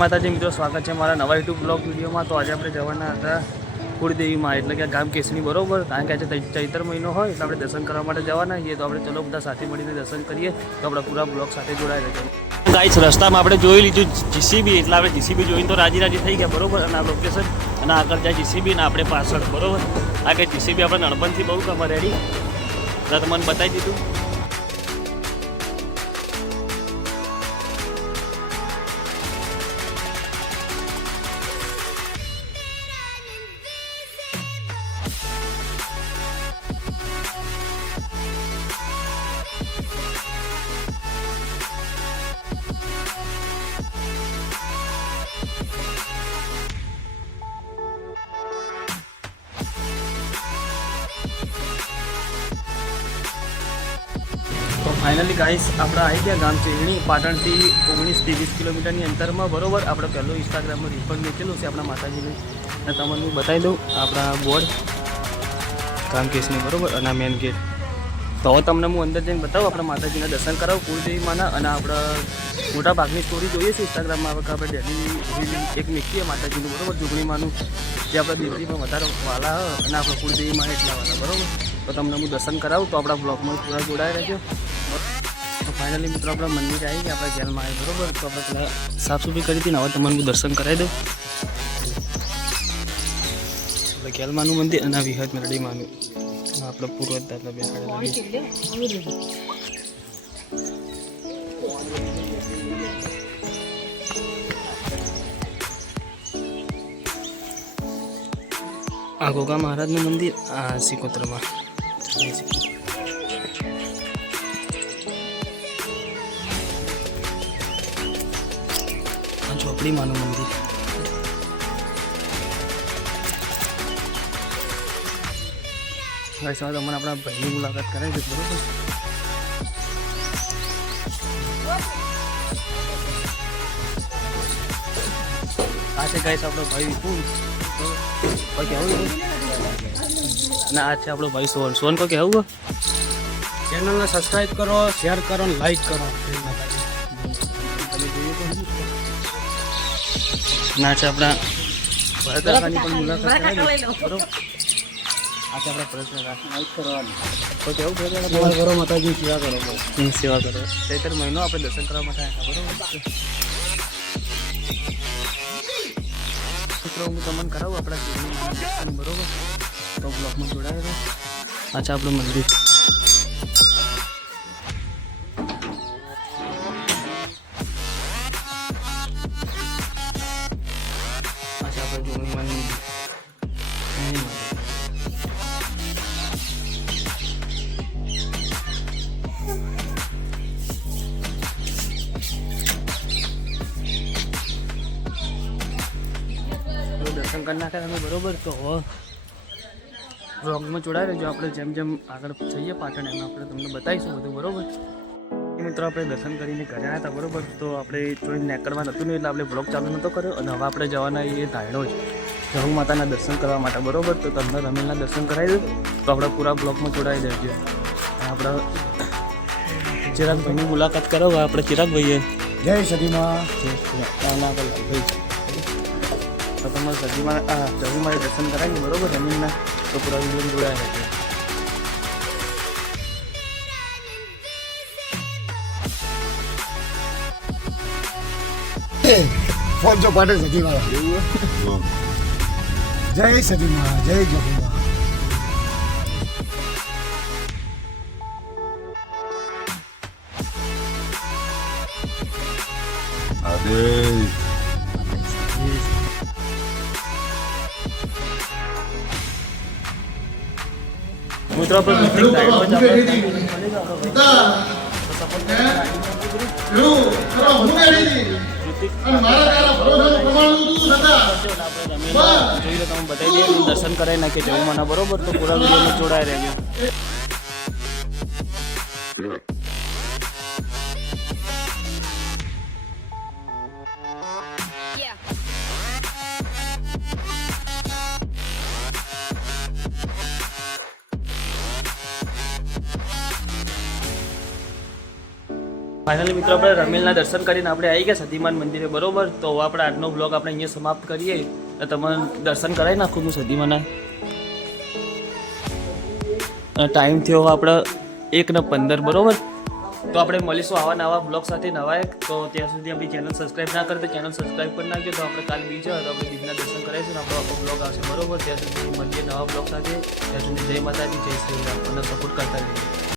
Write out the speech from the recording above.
માતાજી મિત્રો, સ્વાગત છે મારા નવા યુટ્યુબ બ્લોગ વિડીયોમાં. તો આજે આપણે જવાના હતા કુળદેવીમાં, એટલે કે ગામ કેસની, બરોબર. કારણ કે આજે ચૈત્ર મહિનો હોય એટલે આપણે દર્શન કરવા માટે જવાના છીએ. તો આપણે ચલો બધા સાથે મળીને દર્શન કરીએ. તો આપણા પૂરા બ્લોગ સાથે જોડાઈ રહેજો. ગાઈસ, રસ્તામાં આપણે જોઈ લીધું જીસીબી, એટલે આપણે જીસીબી જોઈને તો રાજી થઈ ગયા, બરોબર. અને આ લોકેશન અને આગળ જાય જીસીબી ને આપણે પાછળ, બરોબર. આ કે જીસીબી આપણે નણબનથી બહુ કમર રેડી તો તમને બતાવી દીધું. તો ફાઇનલી ગાઈસ આપણે આવી ગયા ગામ ચેરણી, પાટણથી 19-20 કિલોમીટરની અંતરમાં, બરોબર. આપણે પહેલો ઇન્સ્ટાગ્રામનો રિફંડ મૂકેલું છે આપણા માતાજીને, અને તમને હું બતાવી દઉં આપણા બોર્ડ ગામ કેસની, બરોબર. અને મેન ગેટ. તો હવે તમને હું અંદર જઈને બતાવું, આપણા માતાજીના દર્શન કરાવું કુળદેવીમાંના. અને આપણે મોટા ભાગની સ્ટોરી જોઈએ છે ઇન્સ્ટાગ્રામમાં, આવે કે આપણે ડેલી એક મૂકીએ માતાજીનું, બરોબર, જોગણીમાંનું, જે આપણા દીકરીમાં વધારે વાલા અને આપણે કુળદેવીમાં એટલા વાલા, બરોબર. તો તમને હું દર્શન કરાવું, તો આપણા બ્લોગમાં પૂરા જોડાઈ રહેજો. તો ફાઇનલી મિત્રો આપણા મંદિર આવી ગયા, આપણા જેલમાં આવી, બરોબર. તો આપણે પહેલાં સાફ સફાઈ કરી હતી ને હવે તમને હું દર્શન કરાવી દઉં. આપણે ગેલમાનું મંદિર અને વિહત મેરડીમાંનું આપણે પૂર્વજ દાદા બેસાડેલા. આ ગોગા મહારાજનું મંદિર, આ સિકોતરમાં ઝોપડી માનું મંદિર. ગાઈસ, તમને આપણા ભાઈની મુલાકાત કરાવી દઈશ, બરોબર. આ છે ગાઈસ આપણો ભાઈ વિપુલ, કેવું અને આ છે આપણો ભાઈ સોન. સોન કોઈ કેવું ચેનલને સબસ્ક્રાઇબ કરો, શેર કરો અને લાઈક કરો. તમે જોઈએ તો ના છે આપણા ભરત કાકાની પણ મુલાકાત કરાવી, બરોબર. આ છે આપણા ભરત કાકા, લાઈક કરવાની. તો કેવું સેવા કરો, માતાજી સેવા કરો, સેવા કરો. ચૈત્ર મહિનો આપણે દર્શન કરવા માટે આવ્યા, બરોબર. મિત્રો હું તમને કરાવું આપણા જીવનની, બરોબર. તો બ્લોગમાં જોડાયેલો. આ છે આપણું મંદિર. આ છે આપણે જોગણીમાંની દર્શન કરી નાખ્યા તમે, બરોબર. તો હવે વ્લોગમાં જોડાઈ રહેજો. આપણે જેમ જેમ આગળ જઈએ પાટણ એમ આપણે તમને બતાવીશું બધું, બરોબર. મિત્રો આપણે દર્શન કરીને ઘરે આવ્યા હતા, બરોબર. તો આપણે થોડી નેકળવા નહોતું ને એટલે આપણે બ્લોગ ચાલુ નહોતો કર્યો. અને હવે આપણે જવાના એ ધાયણો જ જહુ માતાના દર્શન કરવા માટે, બરોબર. તો તમને રમેલના દર્શન કરાવી દઉં, તો આપણે પૂરા બ્લોગમાં જોડાઈ દેજો. આપણા ચિરાગભાઈની મુલાકાત કરાવવા આપણે ચિરાગભાઈએ જય સદીમાં. ભાઈ તો તમારે સજીમાં જહુ મારે દર્શન કરાવીએ, બરોબર, રમીનના. તો પૂરા વિડીયો જોડાયા રહેશે. ફોન જો પાટણ સદીવાળા. જય સદીમાં, જય જગુમાં. મિત્રો આપણે દર્શન કરાવી નાખીએ જવું મને, બરોબર. તો પૂરા વિડીયોમાં જોડાઈ રહેજો. ફાઇનલી મિત્રો આપણે રમેલના દર્શન કરીને આપણે આવી ગયા સતીમાન મંદિરે, બરોબર. તો હવે આપણે આજનો બ્લોગ આપણે અહીંયા સમાપ્ત કરીએ. તો તમે દર્શન કરાવી નાખું હું સતીમાના. ટાઈમ થયો આપણે 1:15, બરોબર. તો આપણે મળીશું આવા નવા બ્લોગ સાથે નવા એક. તો ત્યાં સુધી આપણી ચેનલ સબસ્ક્રાઈબ ના કરે તો ચેનલ સબસ્ક્રાઈબ કરી નાખજો. તો આપણે કાલે બીજા તો આપણે બીજના દર્શન કરાવીશું ને આપણો આખો બ્લોગ આવશે, બરોબર. ત્યાં સુધી મળીએ નવા બ્લોગ સાથે. ત્યાં સુધી જય માતાજી, જય શ્રી રામ, અને સપોર્ટ કરતા રહીએ.